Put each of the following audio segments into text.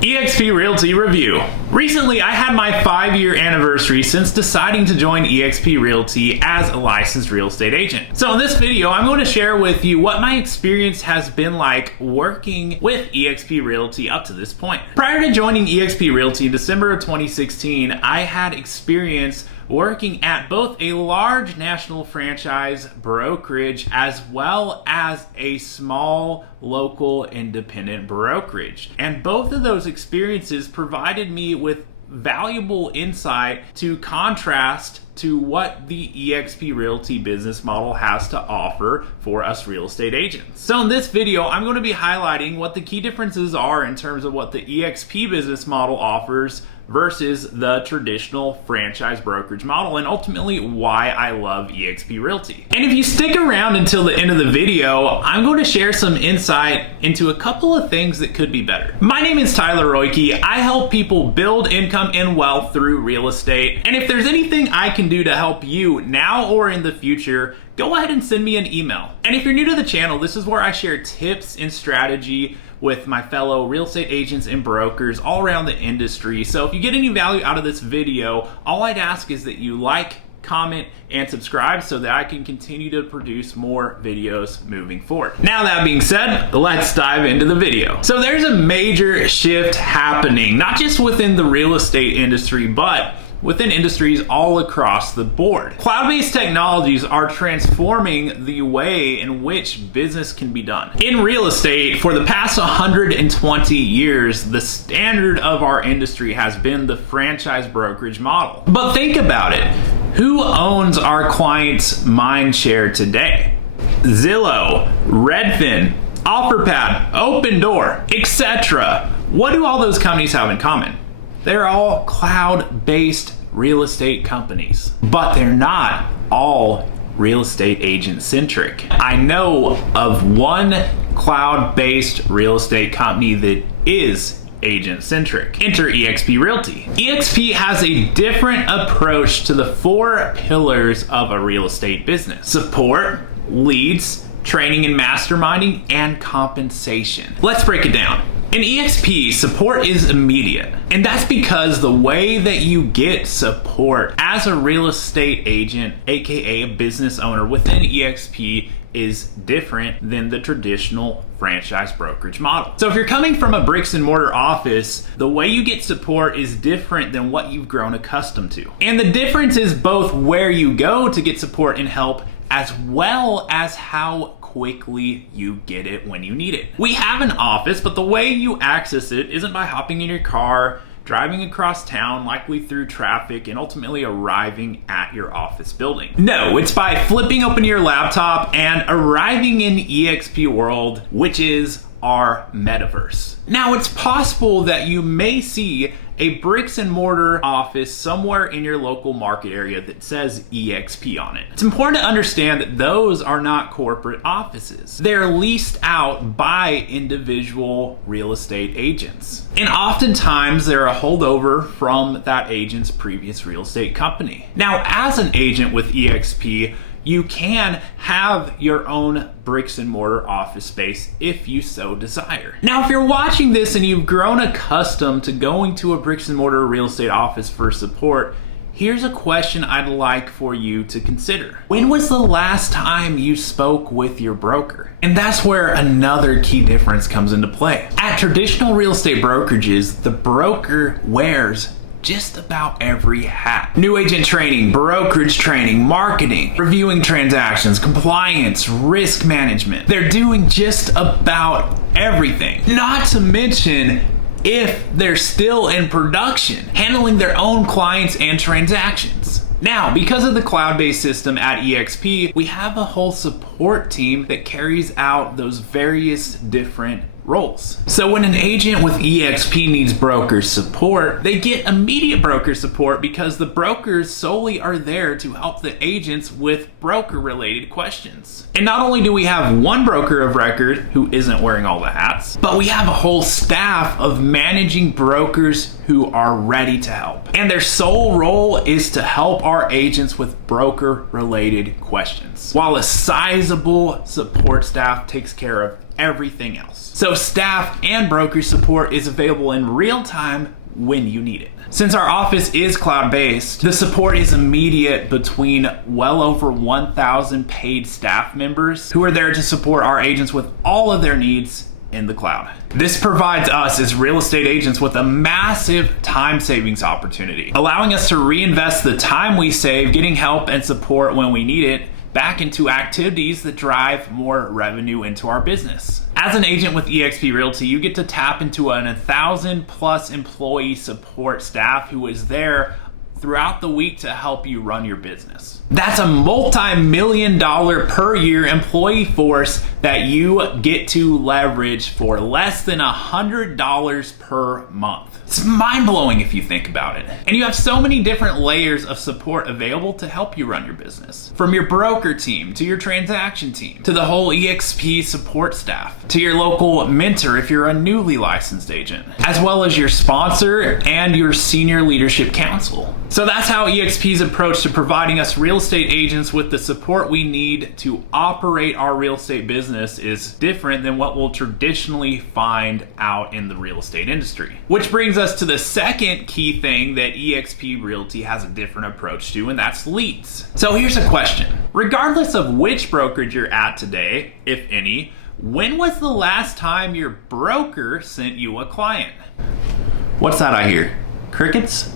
eXp Realty review. Recently, I had my 5-year anniversary since deciding to join eXp Realty as a licensed real estate agent. So in this video, I'm going to share with you what my experience has been like working with eXp Realty up to this point. Prior to joining eXp Realty in December of 2016, I had experience working at both a large national franchise brokerage as well as a small local independent brokerage. And both of those experiences provided me with valuable insight to contrast to what the eXp Realty business model has to offer for us real estate agents. So in this video, I'm going to be highlighting what the key differences are in terms of what the eXp business model offers versus the traditional franchise brokerage model, and ultimately why I love eXp Realty. And if you stick around until the end of the video, I'm going to share some insight into a couple of things that could be better. My name is Tyler Roicki. I help people build income and wealth through real estate. And if there's anything I can do to help you now or in the future, go ahead and send me an email. And if you're new to the channel, this is where I share tips and strategy with my fellow real estate agents and brokers all around the industry. So if you get any value out of this video, all I'd ask is that you like, comment, and subscribe so that I can continue to produce more videos moving forward. Now that being said, let's dive into the video. So there's a major shift happening, not just within the real estate industry, but within industries all across the board. Cloud-based technologies are transforming the way in which business can be done. In real estate, for the past 120 years, the standard of our industry has been the franchise brokerage model. But think about it. Who owns our clients' mind share today? Zillow, Redfin, OfferPad, Opendoor, etc. What do all those companies have in common? They're all cloud-based real estate companies, but they're not all real estate agent-centric. I know of one cloud-based real estate company that is agent-centric. Enter eXp Realty. eXp has a different approach to the 4 pillars of a real estate business: support, leads, training and masterminding, and compensation. Let's break it down. In eXp, support is immediate, and that's because the way that you get support as a real estate agent, aka a business owner within eXp, is different than the traditional franchise brokerage model. So if you're coming from a bricks and mortar office, the way you get support is different than what you've grown accustomed to. And the difference is both where you go to get support and help, as well as how quickly you get it when you need it. We have an office, but the way you access it isn't by hopping in your car, driving across town, likely through traffic, and ultimately arriving at your office building. No, it's by flipping open your laptop and arriving in eXp World, which is our metaverse. Now, it's possible that you may see a bricks and mortar office somewhere in your local market area that says eXp on it. It's important to understand that those are not corporate offices. They're leased out by individual real estate agents. And oftentimes they're a holdover from that agent's previous real estate company. Now, as an agent with eXp, you can have your own bricks and mortar office space if you so desire. Now, if you're watching this and you've grown accustomed to going to a bricks and mortar real estate office for support, here's a question I'd like for you to consider. When was the last time you spoke with your broker? And that's where another key difference comes into play. At traditional real estate brokerages, the broker wears just about every hat. New agent training, brokerage training, marketing, reviewing transactions, compliance, risk management. They're doing just about everything. Not to mention, if they're still in production, handling their own clients and transactions. Now, because of the cloud-based system at eXp, we have a whole support team that carries out those various different roles. So when an agent with eXp needs broker support, they get immediate broker support because the brokers solely are there to help the agents with broker related questions. And not only do we have one broker of record who isn't wearing all the hats, but we have a whole staff of managing brokers who are ready to help. And their sole role is to help our agents with broker related questions, while a sizable support staff takes care of everything else. So staff and broker support is available in real time when you need it. Since our office is cloud-based, the support is immediate between well over 1,000 paid staff members who are there to support our agents with all of their needs in the cloud. This provides us as real estate agents with a massive time savings opportunity, allowing us to reinvest the time we save getting help and support when we need it back into activities that drive more revenue into our business. As an agent with eXp Realty, you get to tap into an 1,000+ employee support staff who is there throughout the week to help you run your business. That's a multi-million-dollar per year employee force that you get to leverage for less than $100 per month. It's mind-blowing if you think about it. And you have so many different layers of support available to help you run your business. From your broker team, to your transaction team, to the whole eXp support staff, to your local mentor if you're a newly licensed agent, as well as your sponsor and your senior leadership council. So that's how eXp's approach to providing us real estate agents with the support we need to operate our real estate business is different than what we'll traditionally find out in the real estate industry. Which brings us to the second key thing that eXp Realty has a different approach to, and that's leads. So here's a question. Regardless of which brokerage you're at today, if any, when was the last time your broker sent you a client? What's that I hear? Crickets?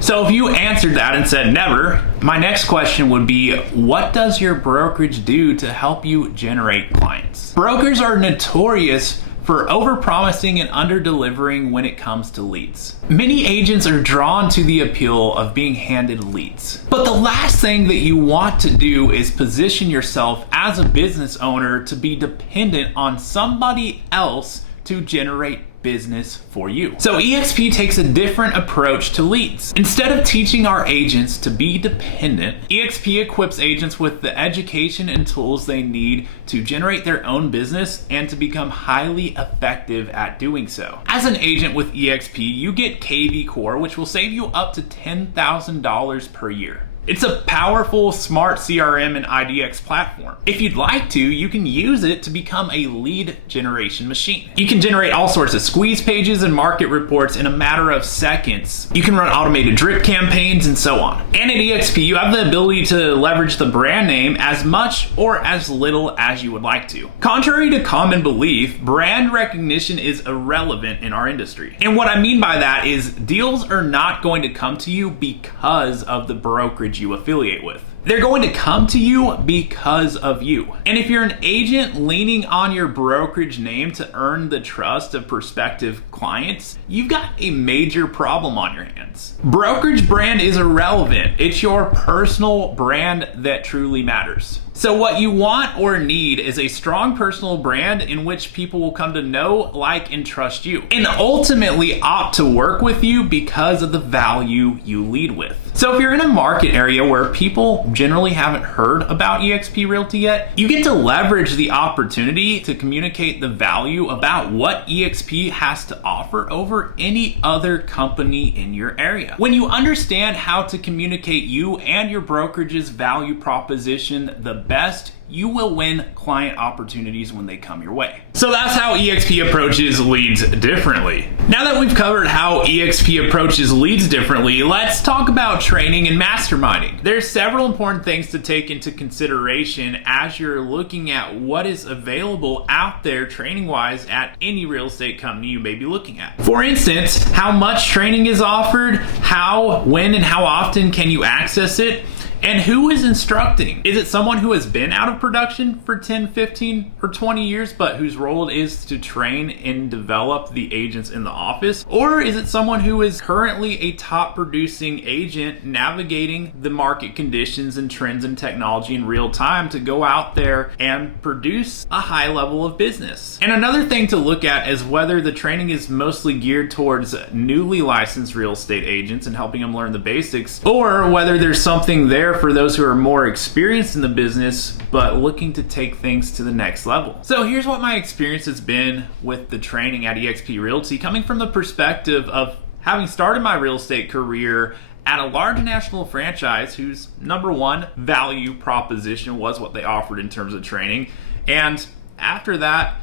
So if you answered that and said never, my next question would be, what does your brokerage do to help you generate clients? Brokers are notorious for overpromising and under-delivering when it comes to leads. Many agents are drawn to the appeal of being handed leads. But the last thing that you want to do is position yourself as a business owner to be dependent on somebody else to generate business for you. So eXp takes a different approach to leads. Instead of teaching our agents to be dependent, eXp equips agents with the education and tools they need to generate their own business and to become highly effective at doing so. As an agent with eXp, you get KV Core, which will save you up to $10,000 per year. It's a powerful, smart CRM and IDX platform. If you'd like to, you can use it to become a lead generation machine. You can generate all sorts of squeeze pages and market reports in a matter of seconds. You can run automated drip campaigns and so on. And at eXp, you have the ability to leverage the brand name as much or as little as you would like to. Contrary to common belief, brand recognition is irrelevant in our industry. And what I mean by that is deals are not going to come to you because of the brokerage you affiliate with. They're going to come to you because of you. And if you're an agent leaning on your brokerage name to earn the trust of prospective clients, you've got a major problem on your hands. Brokerage brand is irrelevant. It's your personal brand that truly matters. So what you want or need is a strong personal brand in which people will come to know, like, and trust you, and ultimately opt to work with you because of the value you lead with. So if you're in a market area where people generally haven't heard about eXp Realty yet, you get to leverage the opportunity to communicate the value about what eXp has to offer over any other company in your area. When you understand how to communicate you and your brokerage's value proposition the best, you will win client opportunities when they come your way. So that's how eXp approaches leads differently. Now that we've covered how eXp approaches leads differently, let's talk about training and masterminding. There's several important things to take into consideration as you're looking at what is available out there training-wise at any real estate company you may be looking at. For instance, how much training is offered, how, when, and how often can you access it, and who is instructing? Is it someone who has been out of production for 10, 15, or 20 years, but whose role is to train and develop the agents in the office? Or is it someone who is currently a top producing agent navigating the market conditions and trends and technology in real time to go out there and produce a high level of business? And another thing to look at is whether the training is mostly geared towards newly licensed real estate agents and helping them learn the basics, or whether there's something there for those who are more experienced in the business but looking to take things to the next level. So here's what my experience has been with the training at eXp Realty, coming from the perspective of having started my real estate career at a large national franchise whose number one value proposition was what they offered in terms of training, and after that,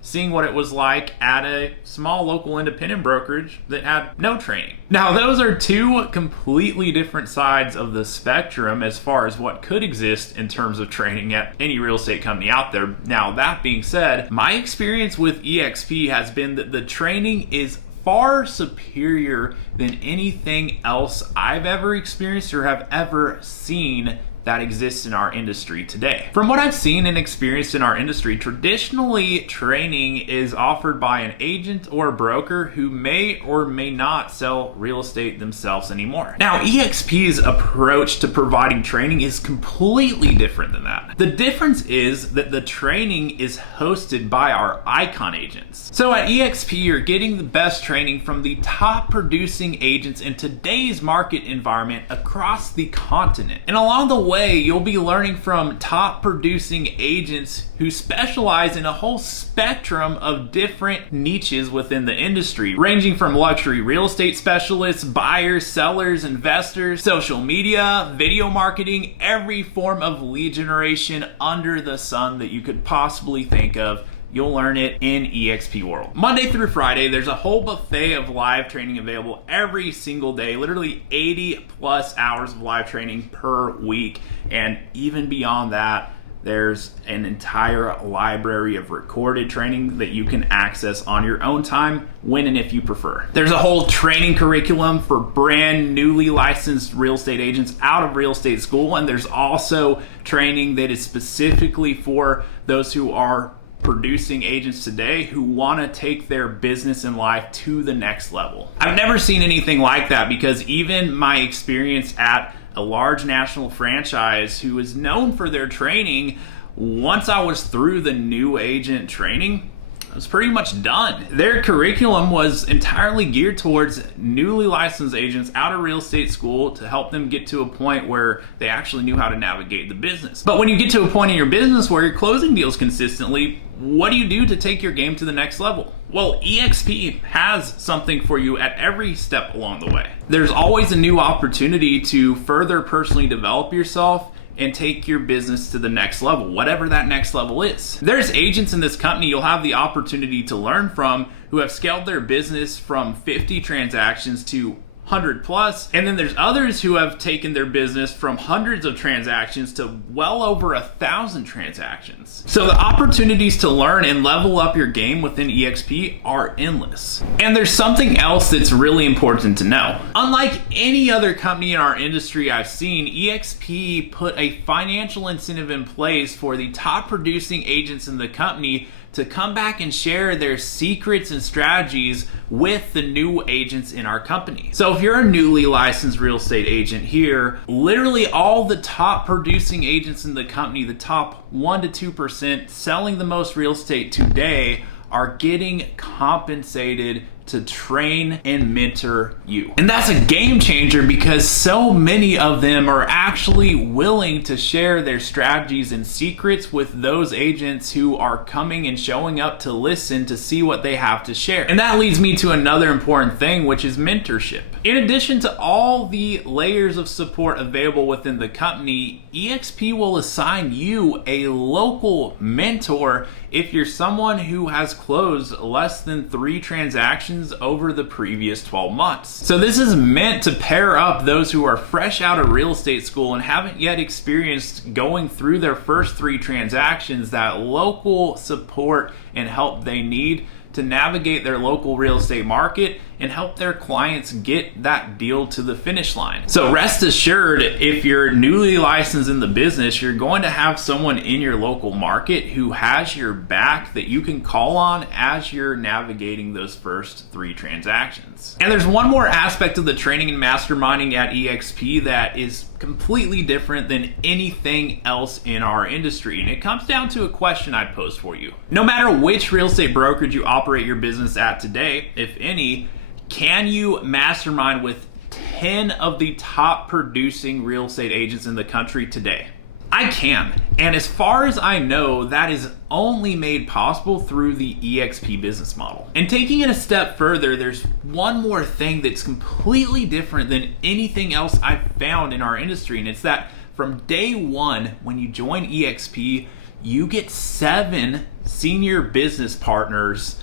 seeing what it was like at a small local independent brokerage that had no training. Now, those are two completely different sides of the spectrum as far as what could exist in terms of training at any real estate company out there. Now, that being said, my experience with eXp has been that the training is far superior than anything else I've ever experienced or have ever seen that exists in our industry today. From what I've seen and experienced in our industry, traditionally training is offered by an agent or a broker who may or may not sell real estate themselves anymore. Now, eXp's approach to providing training is completely different than that. The difference is that the training is hosted by our icon agents. So at eXp, you're getting the best training from the top producing agents in today's market environment across the continent. And along the way, you'll be learning from top producing agents who specialize in a whole spectrum of different niches within the industry, ranging from luxury real estate specialists, buyers, sellers, investors, social media, video marketing, every form of lead generation under the sun that you could possibly think of. You'll learn it in eXp World. Monday through Friday, there's a whole buffet of live training available every single day, literally 80 plus hours of live training per week. And even beyond that, there's an entire library of recorded training that you can access on your own time, when and if you prefer. There's a whole training curriculum for brand newly licensed real estate agents out of real estate school. And there's also training that is specifically for those who are producing agents today who want to take their business and life to the next level. I've never seen anything like that, because even my experience at a large national franchise who is known for their training, once I was through the new agent training, I was pretty much done. Their curriculum was entirely geared towards newly licensed agents out of real estate school to help them get to a point where they actually knew how to navigate the business. But when you get to a point in your business where you're closing deals consistently, what do you do to take your game to the next level? Well, eXp has something for you at every step along the way. There's always a new opportunity to further personally develop yourself and take your business to the next level, whatever that next level is. There's agents in this company you'll have the opportunity to learn from who have scaled their business from 50 transactions to 100 plus, and then there's others who have taken their business from hundreds of transactions to well over 1,000 transactions. So the opportunities to learn and level up your game within eXp are endless. And there's something else that's really important to know. Unlike any other company in our industry I've seen, eXp put a financial incentive in place for the top producing agents in the company to come back and share their secrets and strategies with the new agents in our company. So if you're a newly licensed real estate agent here, literally all the top producing agents in the company, the top 1% to 2% selling the most real estate today, are getting compensated to train and mentor you. And that's a game changer, because so many of them are actually willing to share their strategies and secrets with those agents who are coming and showing up to listen to see what they have to share. And that leads me to another important thing, which is mentorship. In addition to all the layers of support available within the company, eXp will assign you a local mentor if you're someone who has closed less than 3 transactions over the previous 12 months. So this is meant to pair up those who are fresh out of real estate school and haven't yet experienced going through their first 3 transactions, that local support and help they need to navigate their local real estate market and help their clients get that deal to the finish line. So rest assured, if you're newly licensed in the business, you're going to have someone in your local market who has your back that you can call on as you're navigating those first 3 transactions. And there's one more aspect of the training and masterminding at eXp that is completely different than anything else in our industry. And it comes down to a question I'd pose for you. No matter which real estate brokerage you operate your business at today, if any, can you mastermind with 10 of the top producing real estate agents in the country today? I can. And as far as I know, that is only made possible through the eXp business model. And taking it a step further, there's one more thing that's completely different than anything else I've found in our industry. And it's that from day one, when you join eXp, you get 7 senior business partners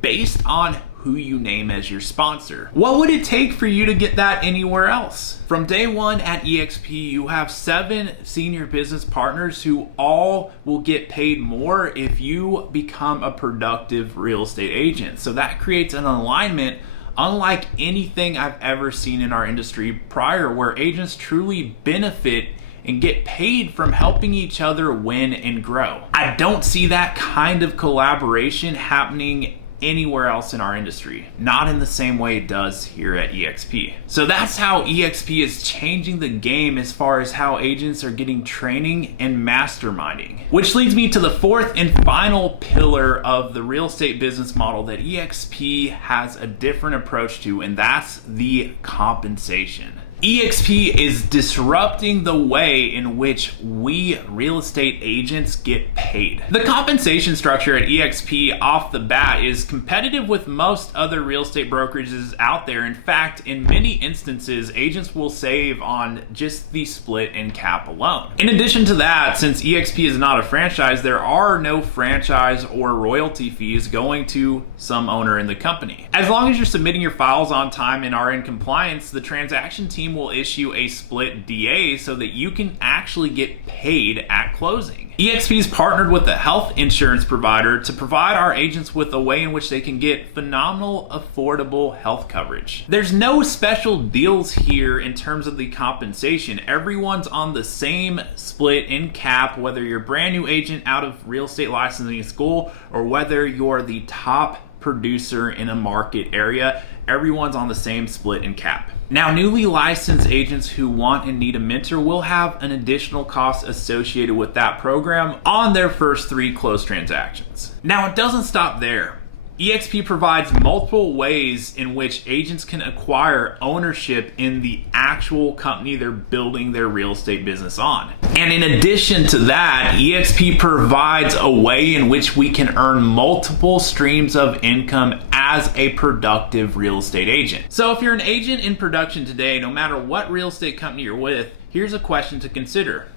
based on who you name as your sponsor. What would it take for you to get that anywhere else? From day one at eXp, you have 7 senior business partners who all will get paid more if you become a productive real estate agent. So that creates an alignment unlike anything I've ever seen in our industry prior, where agents truly benefit and get paid from helping each other win and grow. I don't see that kind of collaboration happening anywhere else in our industry, not in the same way it does here at eXp. So that's how eXp is changing the game as far as how agents are getting training and masterminding. Which leads me to the 4th and final pillar of the real estate business model that eXp has a different approach to, and that's the compensation. eXp is disrupting the way in which we real estate agents get paid. The compensation structure at eXp off the bat is competitive with most other real estate brokerages out there. In fact, in many instances, agents will save on just the split and cap alone. In addition to that, since eXp is not a franchise, there are no franchise or royalty fees going to some owner in the company. As long as you're submitting your files on time and are in compliance, the transaction team will issue a split DA so that you can actually get paid at closing. eXp's partnered with a health insurance provider to provide our agents with a way in which they can get phenomenal, affordable health coverage. There's no special deals here in terms of the compensation. Everyone's on the same split in cap, whether you're a brand new agent out of real estate licensing school or whether you're the top producer in a market area. Everyone's on the same split and cap. Now, newly licensed agents who want and need a mentor will have an additional cost associated with that program on their first 3 closed transactions. Now, it doesn't stop there. eXp provides multiple ways in which agents can acquire ownership in the actual company they're building their real estate business on. And in addition to that, eXp provides a way in which we can earn multiple streams of income as a productive real estate agent. So if you're an agent in production today, no matter what real estate company you're with, here's a question to consider.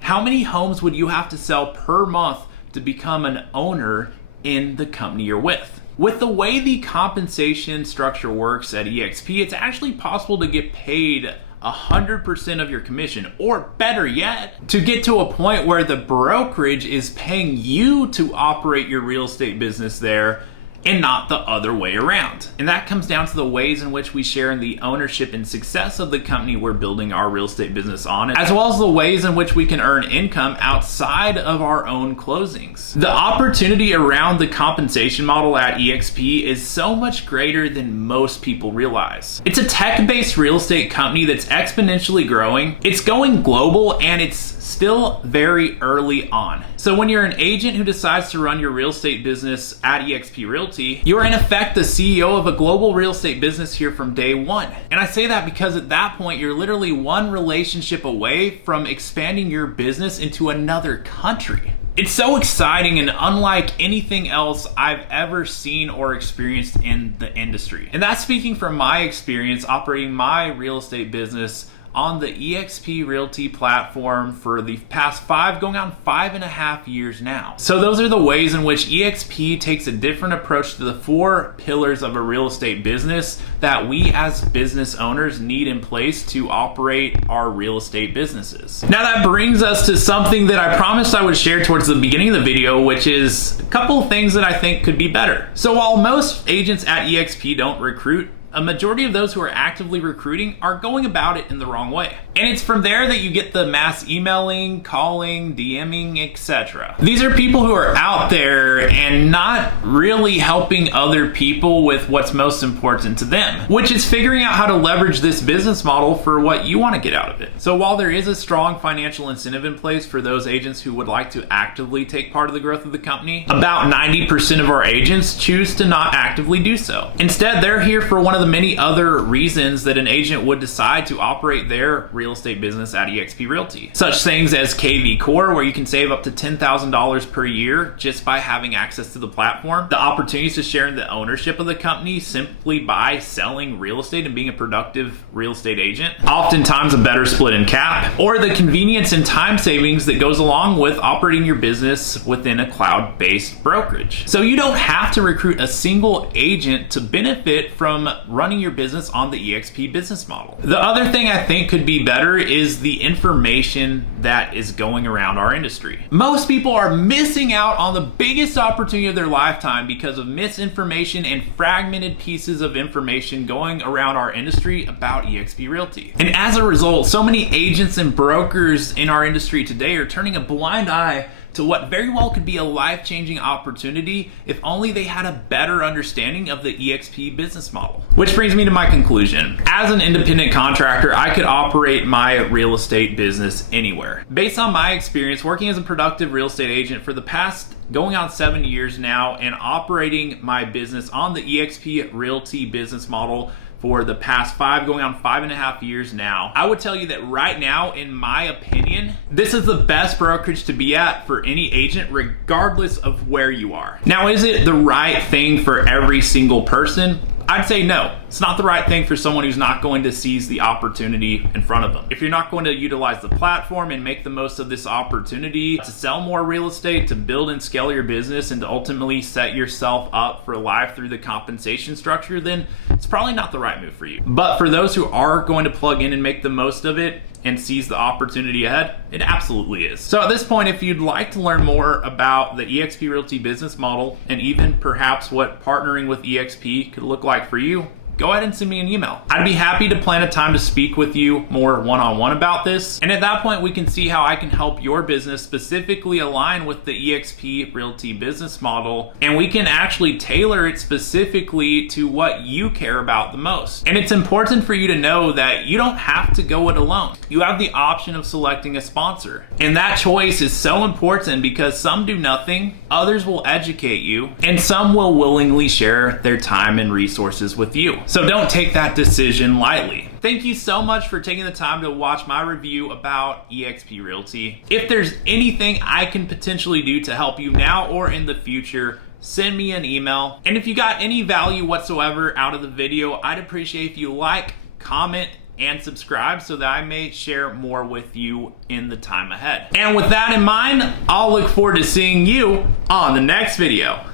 How many homes would you have to sell per month to become an owner in the company you're with? With the way the compensation structure works at eXp, it's actually possible to get paid 100% of your commission, or better yet, to get to a point where the brokerage is paying you to operate your real estate business there and not the other way around. And that comes down to the ways in which we share in the ownership and success of the company we're building our real estate business on, as well as the ways in which we can earn income outside of our own closings. The opportunity around the compensation model at eXp is so much greater than most people realize. It's a tech-based real estate company that's exponentially growing. It's going global, and it's still very early on. So when you're an agent who decides to run your real estate business at eXp Realty, you're in effect the CEO of a global real estate business here from day one. And I say that because at that point, you're literally one relationship away from expanding your business into another country. It's so exciting and unlike anything else I've ever seen or experienced in the industry. And that's speaking from my experience operating my real estate business on the eXp Realty platform for the past 5, going on 5.5 years now. So those are the ways in which eXp takes a different approach to the 4 pillars of a real estate business that we as business owners need in place to operate our real estate businesses. Now that brings us to something that I promised I would share towards the beginning of the video, which is a couple of things that I think could be better. So while most agents at eXp don't recruit, a majority of those who are actively recruiting are going about it in the wrong way. And it's from there that you get the mass emailing, calling, DMing, etc. These are people who are out there and not really helping other people with what's most important to them, which is figuring out how to leverage this business model for what you want to get out of it. So while there is a strong financial incentive in place for those agents who would like to actively take part of the growth of the company, about 90% of our agents choose to not actively do so. Instead, they're here for one of of the many other reasons that an agent would decide to operate their real estate business at eXp Realty. Such things as KV Core, where you can save up to $10,000 per year just by having access to the platform. The opportunities to share in the ownership of the company simply by selling real estate and being a productive real estate agent. Oftentimes a better split in cap, or the convenience and time savings that goes along with operating your business within a cloud-based brokerage. So you don't have to recruit a single agent to benefit from running your business on the eXp business model. The other thing I think could be better is the information that is going around our industry. Most people are missing out on the biggest opportunity of their lifetime because of misinformation and fragmented pieces of information going around our industry about eXp Realty. And as a result, so many agents and brokers in our industry today are turning a blind eye to what very well could be a life-changing opportunity if only they had a better understanding of the eXp business model. Which brings me to my conclusion. As an independent contractor, I could operate my real estate business anywhere. Based on my experience working as a productive real estate agent for the past going on 7 years now and operating my business on the eXp Realty business model for the past 5, going on 5.5 years now, I would tell you that right now, in my opinion, this is the best brokerage to be at for any agent, regardless of where you are. Now, is it the right thing for every single person? I'd say no. It's not the right thing for someone who's not going to seize the opportunity in front of them. If you're not going to utilize the platform and make the most of this opportunity to sell more real estate, to build and scale your business, and to ultimately set yourself up for life through the compensation structure, then it's probably not the right move for you. But for those who are going to plug in and make the most of it and seize the opportunity ahead, it absolutely is. So at this point, if you'd like to learn more about the eXp Realty business model and even perhaps what partnering with eXp could look like for you, go ahead and send me an email. I'd be happy to plan a time to speak with you more one-on-one about this. And at that point, we can see how I can help your business specifically align with the eXp Realty business model. And we can actually tailor it specifically to what you care about the most. And it's important for you to know that you don't have to go it alone. You have the option of selecting a sponsor. And that choice is so important because some do nothing, others will educate you, and some will willingly share their time and resources with you. So don't take that decision lightly. Thank you so much for taking the time to watch my review about eXp Realty. If there's anything I can potentially do to help you now or in the future, send me an email. And if you got any value whatsoever out of the video, I'd appreciate if you like, comment, and subscribe so that I may share more with you in the time ahead. And with that in mind, I'll look forward to seeing you on the next video.